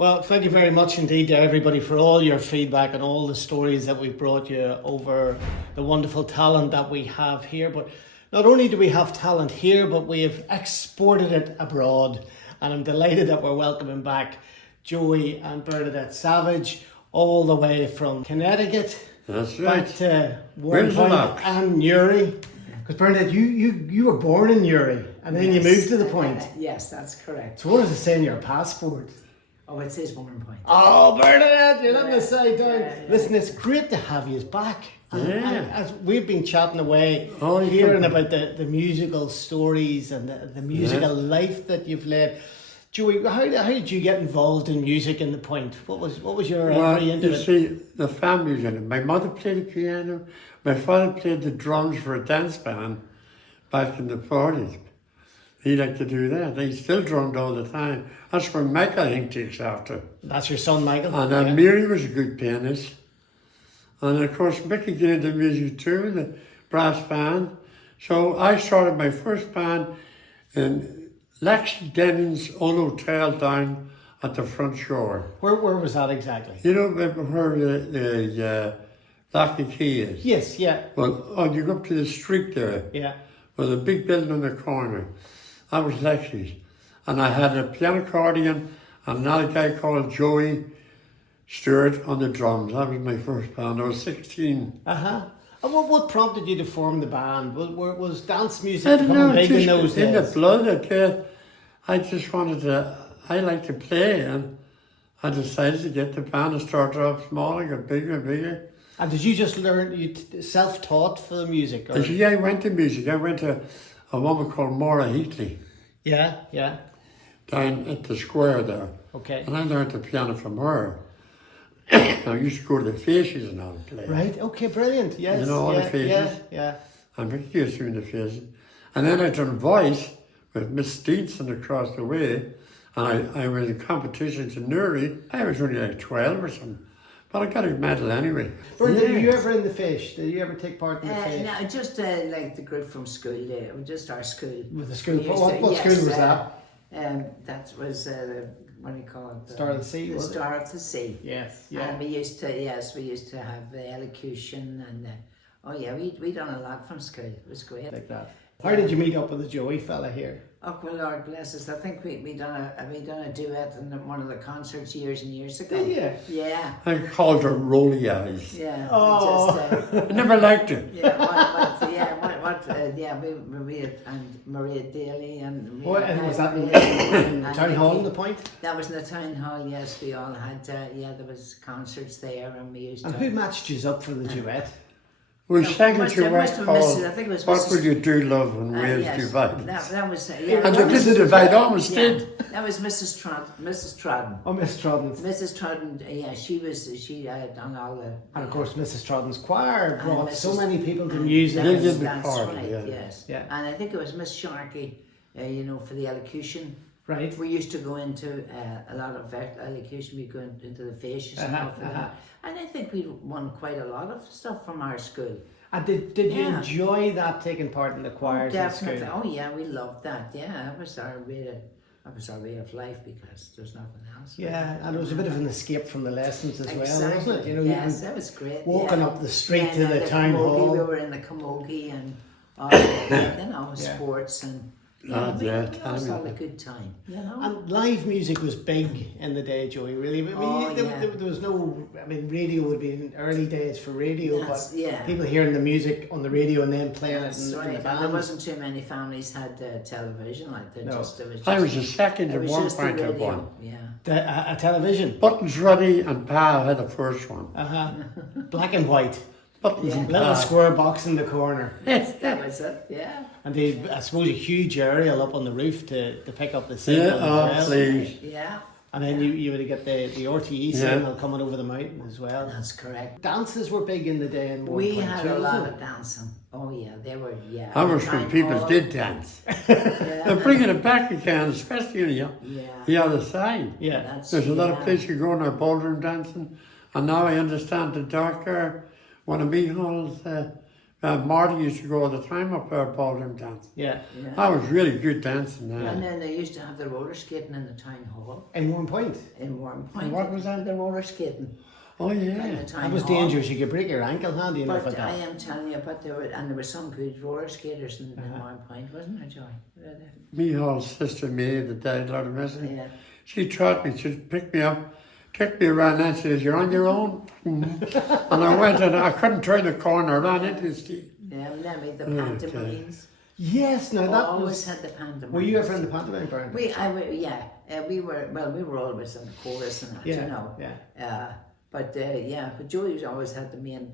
Well, thank you very much indeed to everybody for all your feedback and all the stories that we've brought you over the wonderful talent that we have here. But not only do we have talent here, but we have exported it abroad. And I'm delighted that we're welcoming back Joey and Bernadette Savage all the way from Connecticut. That's right. Back to Warrenpoint and Newry. Because Bernadette, you were born in Newry and then you moved to the Point. Yes, that's correct. So what does it say in your passport? Oh, it says Warrenpoint. Oh, Bernadette, you're letting us say down. Listen, it's great to have you back. And as we've been chatting away, hearing about the musical stories and the musical life that you've led. Joey, how did you get involved in music in the Point? What was your entry into it? You see, the family's in it. My mother played the piano. My father played the drums for a dance band back in the 40s. He liked to do that. He still drummed all the time. That's where Michael, I think, takes after. That's your son, Michael? And Mary was a good pianist. And of course, Mickey did into music too, the brass band. So I started my first band in Lexi Denning's old hotel down at the front shore. Where was that exactly? You know where the Lock and Key is? Yes, yeah. Well, you go up to the street there. Yeah. With a big building on the corner. That was Lexi's. And I had a piano accordion and another guy called Joey Stewart on the drums. That was my first band. I was 16. Uh-huh. And what prompted you to form the band? Was dance music becoming big in those days? In the blood, I just wanted to, I like to play, and I decided to get the band and started off small and got bigger and bigger. And did you just learn, you self-taught for the music? Or? Yeah, I went to music. I went to a woman called Maura Heatley. Yeah. Down at the square there. Okay. And I learned the piano from her. I used to go to the feis and all and play. Right, okay, brilliant. Yes. You know, all the feis. Yeah. And Ricky used to do the feis. And then I done voice with Miss Steenson across the way. And I was in competitions in Newry. I was only like 12 or something. But I got a medal anyway. Were you ever in the fish? Did you ever take part in the fish? No, just like the group from school, just our school. With the school? What school was that? That was, what do you call it? Star of the Sea, The was it? Star of the Sea. Yes, yeah. And we used to have elocution and, we done a lot from school. It was great. Like that. How did you meet up with the Joey fella here? Oh, well, Lord bless us. I think we done a duet in one of the concerts years and years ago. Yeah. I called her Rolly Eyes. Yeah. Oh. I never liked her. Maria and Maria Daly and. Was that in the town hall in the Point? That was in the town hall. Yes, we all had. There was concerts there, and we used. And who matched you up for the duet? We sang at your wet called, I think it was What Mrs. Will You Do, Love, When Waves Yes, Divide? That was. And they did the divide, almost did. That was Mrs. Trodden. Oh, Miss Trodden. Mrs. Trodden, she had done all the. And of course, Mrs. Trodden's choir brought so Mrs. many people to music. They did the That's party, right, yeah. yes. Yeah. And I think it was Miss Sharkey, for the elocution. Right. We used to go into a lot of elocution. We go into the faces and all for that. And I think we won quite a lot of stuff from our school. And did you enjoy that, taking part in the choirs at school? Definitely. Oh yeah, we loved that. Yeah, that was our way of life because there's nothing else. Yeah, and it was a bit of an escape from the lessons as well, wasn't it? Yes, that was great. Walking up the street to the town hall. We were in the camogie and sports and. It was all a good time, And live music was big in the day, Joey, really. There was no, radio would be in early days for radio, but people hearing the music on the radio and then playing it in the band. There wasn't too many families had television like that. No. I was the second at one point at one. Yeah. A television? Buttons Ruddy and Pa had the first one. Black and white. Buttons and Little Pa. square box in the corner. Yes, that was it, yeah. And they, I suppose, a huge aerial up on the roof to pick up the signal as well. Please. Yeah. And then you would get the RTE signal coming over the mountain as well. That's correct. Dances were big in the day in We Warrenpoint had too, a lot wasn't of dancing. Oh yeah, they were, That was when people did dance. They're bringing it back again, especially on the other side. Yeah. There's a lot of places you go in our ballroom dancing, and now I understand the darker one of me halls Marty used to go all the time up there ballroom dancing. Yeah. I was really good dancing then. And then they used to have the roller skating in the town hall In Warrenpoint. in Warrenpoint. And what was that? The roller skating Oh in yeah. the town That was hall. dangerous. You could break your ankle handy enough at But I that. am telling you, but there were some good roller skaters in Warrenpoint, wasn't there, Joy? Mihall's sister May, the died Lord of Mercy. Yeah. She taught me. She'd pick me up, took me around, and says, "You're on your own." And I went, and I couldn't turn the corner. I ran into the street. Yeah, and then we had the Okay. pantomimes. Yes, now that Always was... had the pantomimes. Were you ever in the pantomime, Bernadette? We were always in the chorus and that, Yeah, you know. yeah. But Joey's always had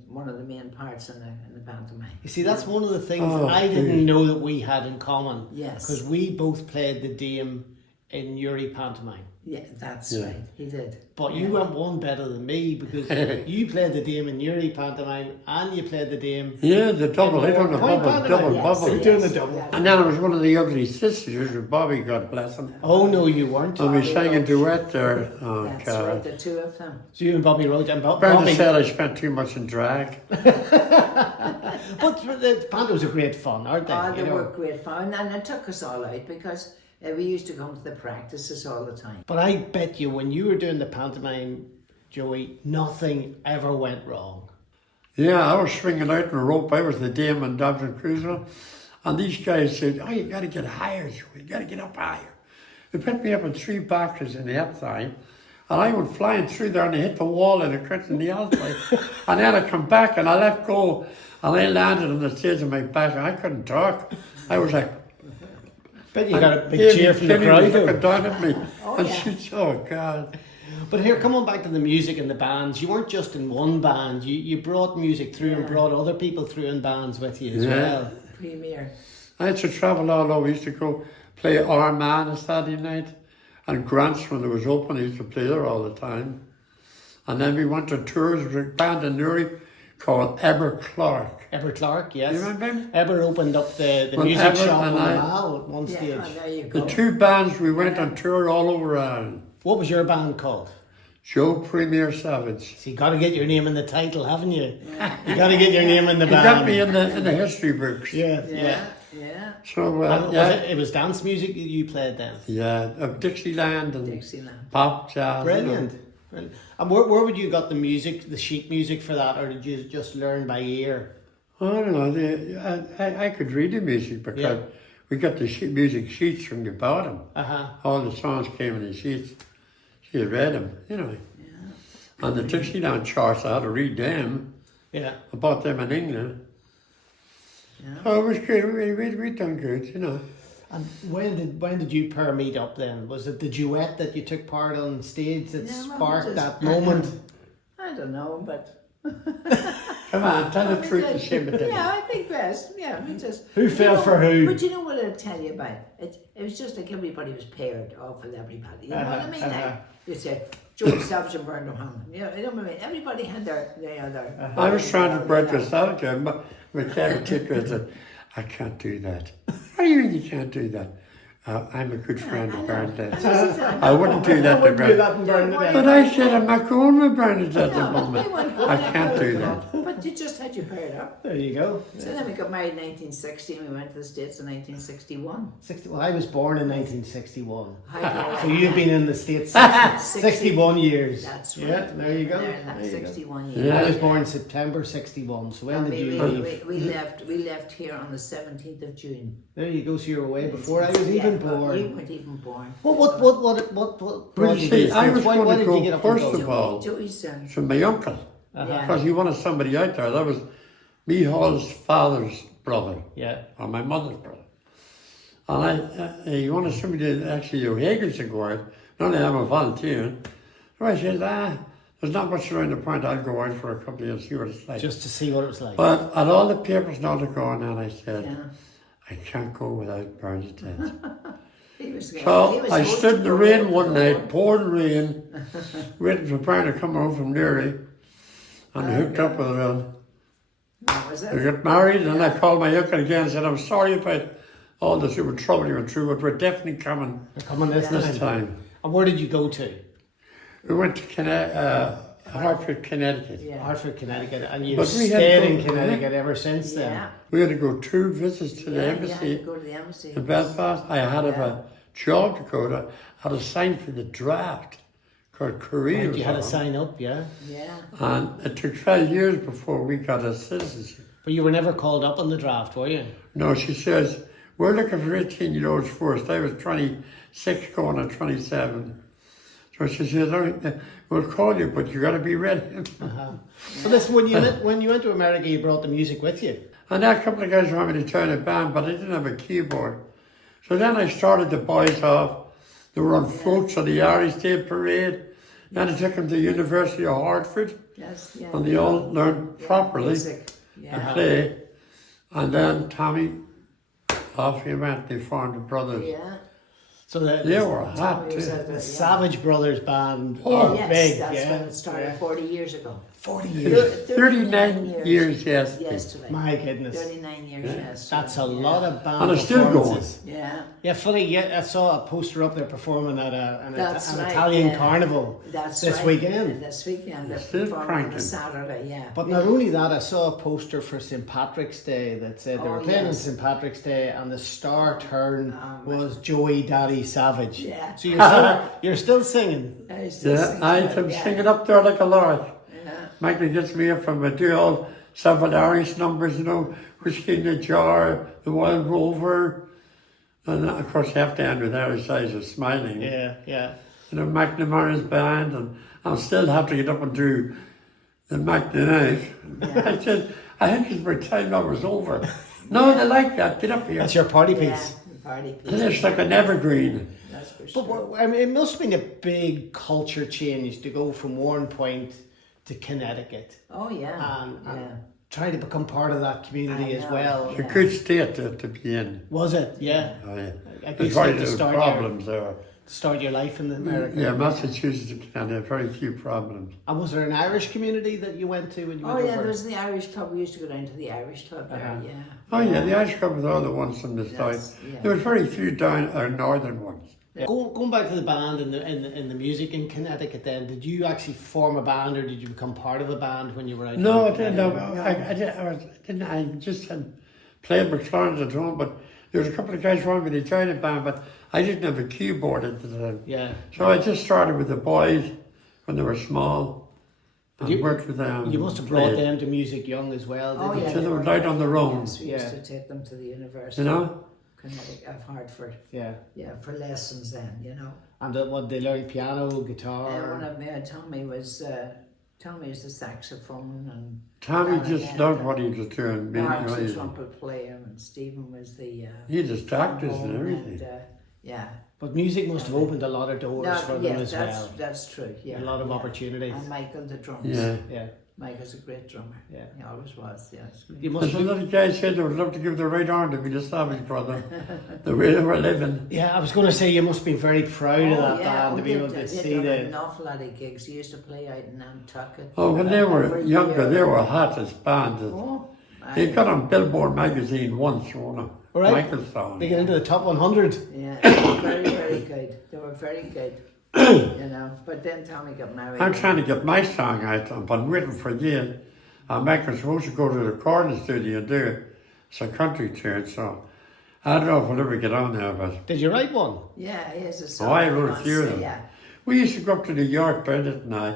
one of the main parts in the pantomime. You see, that's one of the things Oh, I didn't know that we had in common. Yes. Because we both played the dame in Newry pantomime. Yeah, that's Yeah. right. He did. But you went one better than me because you played the dame in Newry pantomime and you played the dame. Yeah, the double. in I done the Warrenpoint bubble, pantomime. double Yes, bubble. you're doing the double. Yeah. And then it was one of the ugly sisters with Bobby, God bless him. Oh no, you weren't. And we Bobby sang a Roach. duet there. Oh That's right, God. the two of them. So you and Bobby Roach and Brenda Bobby. said I spent too much in drag. But the pantos are great fun, aren't they? Oh, You they know? were great fun, and it took us all out because we used to come to the practices all the time. But I bet you when you were doing the pantomime, Joey, nothing ever went wrong. Yeah, I was swinging out on a rope. I was the dame on Dobson Cruiser. And these guys said, "Oh, you got to get higher, Joey. You got to get up higher." They picked me up in 3 boxes in the outside. And I went flying through there and I hit the wall and I cracked in the outside. And then I come back and I let go. And I landed on the stage on my back and I couldn't talk. I was like... Bet you got a big cheer from the Jenny crowd. was though. looking down at me. And yeah. she said, "Oh, God." But here, coming back to the music and the bands, you weren't just in one band. You brought music through and brought other people through in bands with you as Yeah. well. Premier. I used to travel all over. I used to go play Armagh on Saturday night. And Grants, when it was open, I used to play there all the time. And then we went on tours with a band in Newry called Eber Clark. Eber Clark, yes. You remember him? Eber opened up the Well, music Eber shop on and the I- Mall at one Yeah, stage. oh, there you The go. 2 bands, we went on tour all over Ireland. What was your band called? Joe Premier Savage. So you got to get your name in the title, haven't you? You got to get your name in the He band. got me in the history books. Yeah, yeah. Yeah. So, And yeah. it was dance music that you played then. Yeah, of Dixieland and Dixieland. pop, jazz. Brilliant. Brilliant. And where would you got the music, the sheet music for that, or did you just learn by ear? I don't know. I could read the music because Yeah. we got the music sheets from the bottom. Uh-huh. All the songs came in the sheets. She had read them, you know. And the Dixieland charts, I had to read them. Yeah. I bought them in England. Yeah. Oh, it was good. We done good, you know. And when did you pair meet up then? Was it the duet that you took part on stage that Yeah, well, sparked just- that moment? I don't know, but Come on, tell the truth and shame it. yeah, I think best. Yeah, we just. Who you fell know, for who? But you know what I'll tell you about it? It was just like everybody was paired off with everybody. You know what I mean? Like you said, Joey Savage and Bernadette Savage. Yeah, you know what I mean? Everybody had their. I was trying to break this out again, but my caretaker said, "I can't do that." "What do you mean you can't do that?" "I'm a good friend of Bernadette. I wouldn't do that to Bernadette." But I said, "I'm not going with Bernadette at the moment. I can't do that." But you just had your hair up. There you go. So then we got married in 1960 and we went to the States in 1961. 60, well, I was born in 1961. Hi, So you've been in the States 61 years. That's right. Yeah, there you go. There, There that's you go. 61 Yeah. years. I was born September 61. So when And did you leave? we left here on the 17th of June. There you go. So you were away before I was even well, born. You weren't even born. What brought you to see, the I States? was Why going to did you go get up and first go? of all Joey's son. to my uncle, Yeah. because he wanted somebody out there. That was me, Hall's father's brother, Yeah. or my mother's brother. And he wanted somebody to actually, O'Hagan's to go out. None of them were volunteering. So I said, there's not much around the point. I'll go out for a couple of years, see what it's like. Just to see what it was like. But at all the papers not to go on, and I said, Yeah. I can't go without Bernadette. He was he So was I supposed stood to in the go rain out. one night, pouring rain, waiting for Bernadette to come home from Newry, and I hooked up with her. That was We it. got married, and I called my uncle again and said, "I'm sorry about all this trouble you went through, but we're definitely coming You're coming this this time. time." And where did you go to? We went to Hartford, Connecticut. Yeah. Hartford, Connecticut, and you've But we had stayed to in go- Connecticut ever since then. Yeah. We had to go 2 visits to the Yeah, embassy. you had to go to the embassy. in Belfast. I had Yeah. a job to go to. Had a sign for the draft called Career. Right, you had to sign up, yeah. Yeah. And it took 12 years before we got a citizenship. But you were never called up on the draft, were you? No, she says, we're looking for 18-year-olds first. I was 26 going on 27. So she says, we'll call you, but you got to be ready. So listen, when you went to America, you brought the music with you. And a couple of guys wanted me to join a band, but I didn't have a keyboard. So then I started the boys off. They were on floats on the Irish Day Parade. Then I took them to the University of Hartford. Yes, yeah. And they all learned properly Music. to Yeah. play. And then Tommy, off he went. They formed the brothers. Yeah. So the, They were hot Tommy was too. at the Savage Brothers band Oh, are yes, big, that's yeah. when it started Yeah. 40 years ago. 40 years. 39 years yesterday. Yesterday. My goodness. 39 years yesterday. That's a lot of band And it's still going. performances. Yeah. Yeah, funny. Yeah, I saw a poster up there performing at an That's right, Italian yeah. carnival That's this right. weekend. This weekend. They're Still performing on cranking. a Saturday, yeah. But not only that, I saw a poster for St. Patrick's Day that said they were Oh, playing yes. on St. Patrick's Day, and the star turn was Joey Daddy Savage. Yeah. So you're still singing. I still Yeah, sing I to it, am yeah. singing up there like a lark. Yeah. Michael gets me up from a do all 7 Irish numbers, Whiskey in the Jar, The Wild Rover. And of course, you have to end with Irish Eyes of Smiling. Yeah. McNamara's band, and I'll still have to get up and do the McNamara. I said, I think it's about time that was over. No, they like that. Get up here. That's your party piece. Yeah, the party piece. And it's like an evergreen. That's for But sure. I mean, it must have been a big culture change to go from Warrenpoint to Connecticut Oh, yeah. and yeah. try to become part of that community I as know, well. It's a good state to be in. Was it? Yeah. Oh, yeah. A good There's state very to little start problems there. start your life in America. Yeah, Massachusetts and Canada, very few problems. And was there an Irish community that you went to when you Oh, went yeah, over? there was the Irish club. We used to go down to the Irish club there, yeah. Oh yeah, the Irish Club was all the ones from the Yes, south. yeah. There was very few down our northern ones. Going back to the band and the music in Connecticut, then did you actually form a band, or did you become part of a band when you were out? No, I there? didn't. I just had played with Clarence at home, but there was a couple of guys who wanted me to join a band, but I didn't have a keyboard at the time. Yeah. So I just started with the boys when they were small and worked with them. You must have brought played. them to music young as well. Oh, didn't yeah. you? So they were out on their own. Yes, we used Yeah. to take them to the University You know? Connecticut of Hartford. Yeah. Yeah, for lessons then. And what they learned piano, And one guitar. of Tommy was the saxophone, and Tommy just clarinet, loved and what he was doing. Mark's the trumpet player, and Stephen was the He just actors and trombone, everything. yeah. But music must have opened a lot of doors for them yeah, as well. that's true. Yeah, A lot of yeah. opportunities. And Michael the drums. Yeah. Yeah. Michael's a great drummer. Yeah. He always was. Yes. You And must some little guys said they would love to give their right arm to be the Savage brother. The way they were living. Yeah, I was going to say you must be very proud of that band to be able to they see done the. an awful lot of gigs. He used to play out in Nantucket. Oh, when they were Every younger, year. they were hottest band. Oh, They got on Billboard magazine once, All right. Michael's song. They get into the top 100. yeah, they were very, very good. They were very good. But then Tommy got married. I'm trying to get my song out. I've been waiting for years. Michael's supposed to go to the recording studio and do it. It's a country tune, so I don't know if we'll ever get on there, but Did you write one? Yeah, he has a song. oh, I he wrote a wants few of to- them. Yeah, We used to go up to New York, Bernadette and I.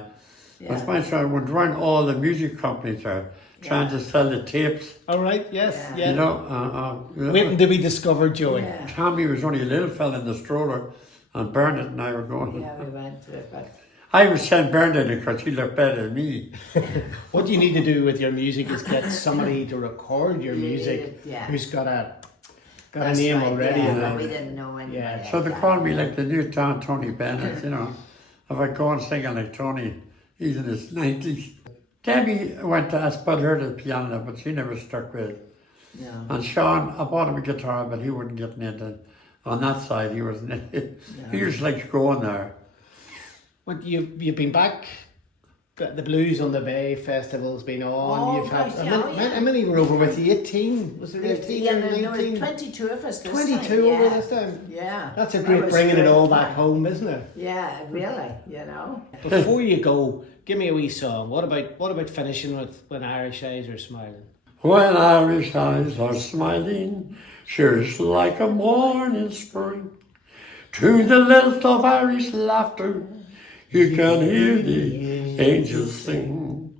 That's yeah. my song. Went around all the music companies are trying to sell the tapes. All right, yes, Yeah. yeah. You know, Waiting to be discovered, Joey. Yeah. Tommy was only a little fella in the stroller, and Bernadette and I were going. Yeah, we went to it, but I was sent Bernadette because he looked better than me. What you need to do with your music is get somebody to record your music Yeah. who's got a that's name right, already. Yeah, and but we then- didn't know anybody. Yeah. So they called me like the new Tony Bennett, you know. If I go and singing like Tony, he's in his 90s. Debbie went to ask Bud her the piano, but she never stuck with it. No. And Sean, I bought him a guitar, but he wouldn't get in it. On that side, he wasn't. He just likes going there. What you've been back the Blues on the Bay festival's been on. Oh, You've had gosh, yeah, how many were over with you? 18? Was there 18 Yeah, or there were 19? 22 of us this 22 time. over Yeah. this time. Yeah. That's a That great was bringing it great all fun. back home, isn't it? Yeah, really, you know. Before you go, give me a wee song. What about finishing with When Irish Eyes Are Smiling? When Irish eyes are smiling, sure it's like a morning spring. To the lilt of Irish laughter, you can hear the angels sing.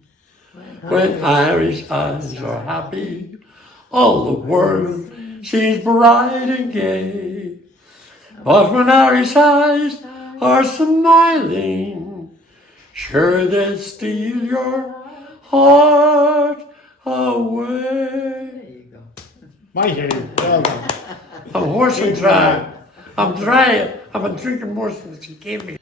When Irish eyes are happy, all the world seems bright and gay. But when Irish eyes are smiling, sure they'll steal your heart away. There you go. My hearing. Well done. I'm hoarse and dry. I'm dry. I've been drinking more since you gave me.